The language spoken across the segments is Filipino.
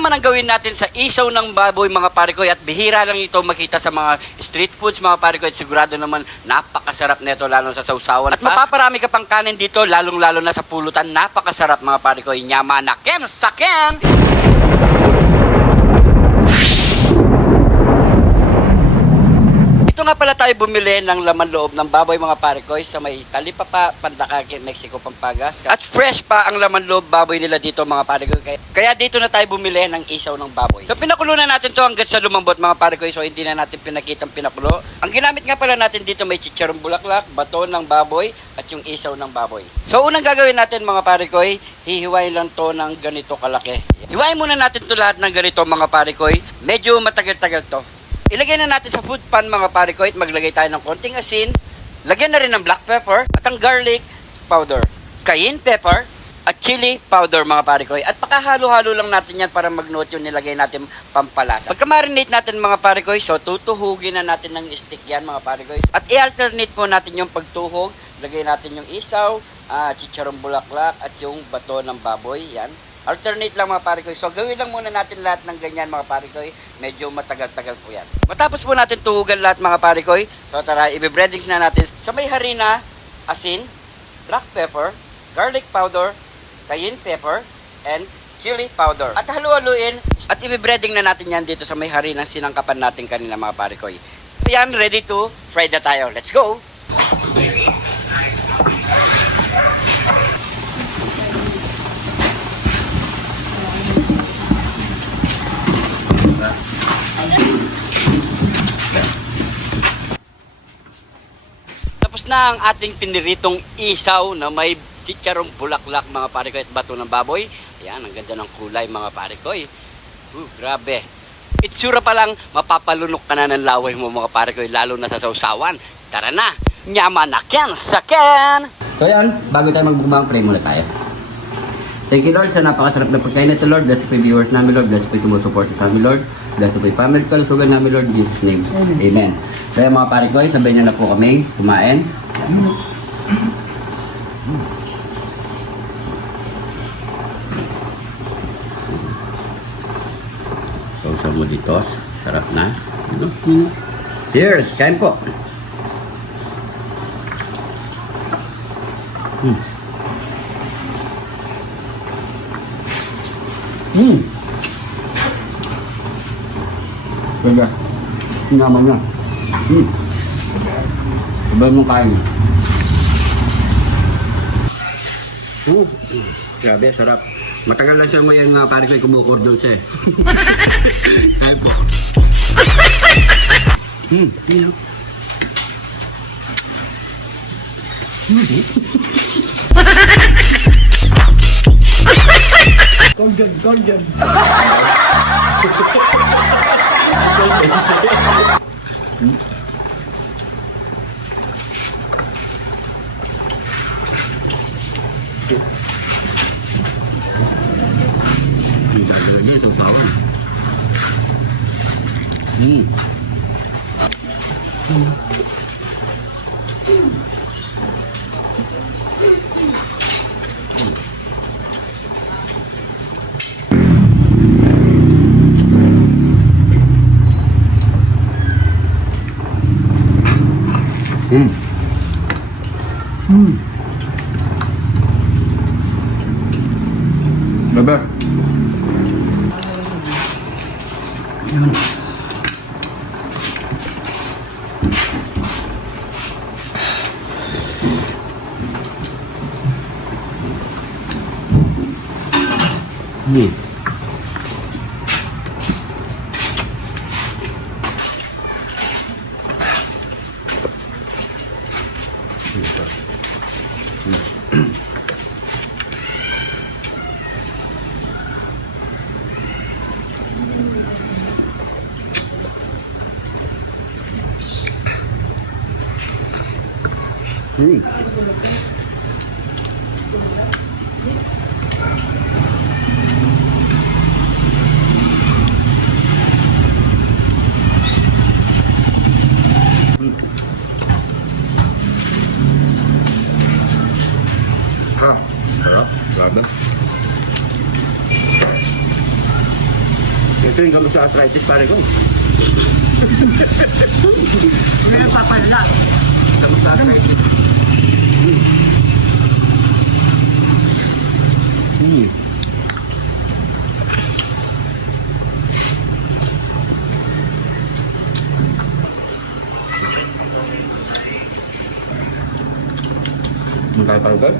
naman ang gawin natin sa isaw ng baboy mga pare ko, at bihira lang ito makita sa mga street foods mga pare ko, at sigurado naman napakasarap nito lalo sa sausawan. At mapaparami ka pang kanin dito, lalong-lalo na sa pulutan, napakasarap mga pare ko. Yaman na ken sa ken! Ito nga pala tayo bumili ng laman loob ng baboy mga pare ko sa may Talipapa, Pandakake, Mexico, Pampagas. At fresh pa ang laman loob baboy nila dito mga pare ko. Kaya dito na tayo bumili ng isaw ng baboy. So pinakulo na natin to hanggang sa lumambot mga pare ko. So hindi na natin pinakitang pinakulo. Ang ginamit nga pala natin dito may chicharong bulaklak, bato ng baboy at yung isaw ng baboy. So unang gagawin natin mga pare ko, hihiwain lang to ng ganito kalaki. Hiwain muna natin to lahat ng ganito mga pare ko. Medyo matagal-tagal to. Ilagay na natin sa food pan mga pare ko, at maglagay tayo ng konting asin. Lagyan na rin ng black pepper at ang garlic powder, cayenne pepper at chili powder mga pare ko. At pakahalo-halo lang natin yan para mag-note yung nilagay natin pampalasa. Pagka-marinate natin mga pare ko, so tutuhugin na natin ng stick yan mga pare ko. At i-alternate po natin yung pagtuhog. Lagay natin yung isaw, chicharong bulaklak at yung bato ng baboy. Yan. Alternate lang mga pare ko. So gawin lang muna natin lahat ng ganyan mga pare ko. Medyo matagal-tagal po yan. Matapos po natin tuhugan lahat mga pare ko, so tara, i-breadings na natin. Sa may harina, asin, black pepper, garlic powder, cayenne pepper, and chili powder. At halu-haluin at i-breading na natin yan dito sa may harina sinangkapan natin kanina mga pare ko. Yan, ready to fry na tayo. Let's go! Tapos na ang ating piniritong isaw na may chicharong bulaklak mga pare ko at bato ng baboy. Ayan, ang ganda ng kulay mga pare ko. Grabe. Itsura pa lang, mapapalunok ka na ng laway mo mga pare ko, lalo na sa sausawan. Tara na, yaman na ken sa ken! So yan, bago tayo magbukbang, pray muna tayo. Thank you Lord sa napakasarap na pagkain nito Lord. Bless po yung viewers namin Lord. Bless po yung sumusuporta sa amin Lord. Bless po yung family kalusugan namin Lord. In Jesus name. Amen. Kaya mga pare ko, sabay niyo na po kami kumain. So mo dito. Sarap na. Cheers! Kain po! Ganda. Naman na. Sabay mong kain. Grabe, sarap. Matagal lang siya mo yan nga pare ko kumukordon siya eh. Kain po. Tingnan. Golden. Ang gagawin niya, sausawan. Bebe. Sarap. Grabe. Ito yung gamot sa arthritis, pare ko. Ano yung papala? Gamot sa arthritis. Magkaya pare ko?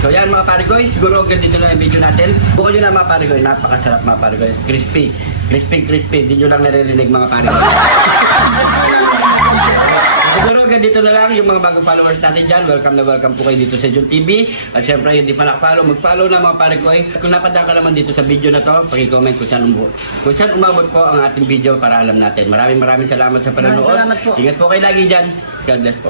So yan mga parikoy, siguro ganito na yung video natin. Bukod yun na mga parikoy, napakasarap mga parikoy. Crispy, crispy. Hindi nyo lang naririnig mga parikoy. Siguro ganito na lang yung mga bagong followers natin dyan. Welcome na welcome po kayo dito sa Jun TV. At syempre yung di pa nakapollow, mag-follow na mga parikoy. Kung napadaan ka naman dito sa video na to, pag-comment kung saan umabot po ang ating video para alam natin. Maraming salamat sa panonood. Salamat po. Ingat po kayo lagi dyan. God bless po.